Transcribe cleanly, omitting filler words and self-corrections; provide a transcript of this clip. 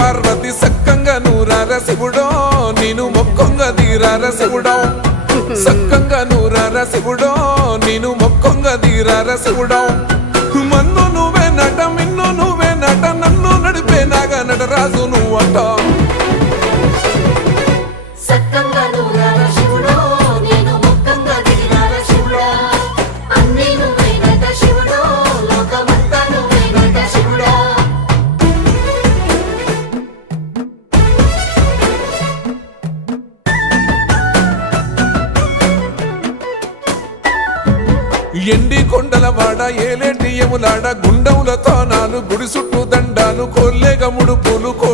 పార్వతి సక్కంగా నూరార శివుడో నేను మొక్కంగా తీరార శివుడో సక్కంగా నూరార శివుడో నేను మొక్కంగా తీరార శివుడో మన్ను నువ్వే నట మిన్ను నువ్వే నట నన్ను నడిపే నాగ నటరాజు నువ్వట ఎండి కొండల వాడ ఏలేటి యములాడ గుండములతో నాలు గుడి చుట్టూ దండాలు కొల్లేగ ముడుపులు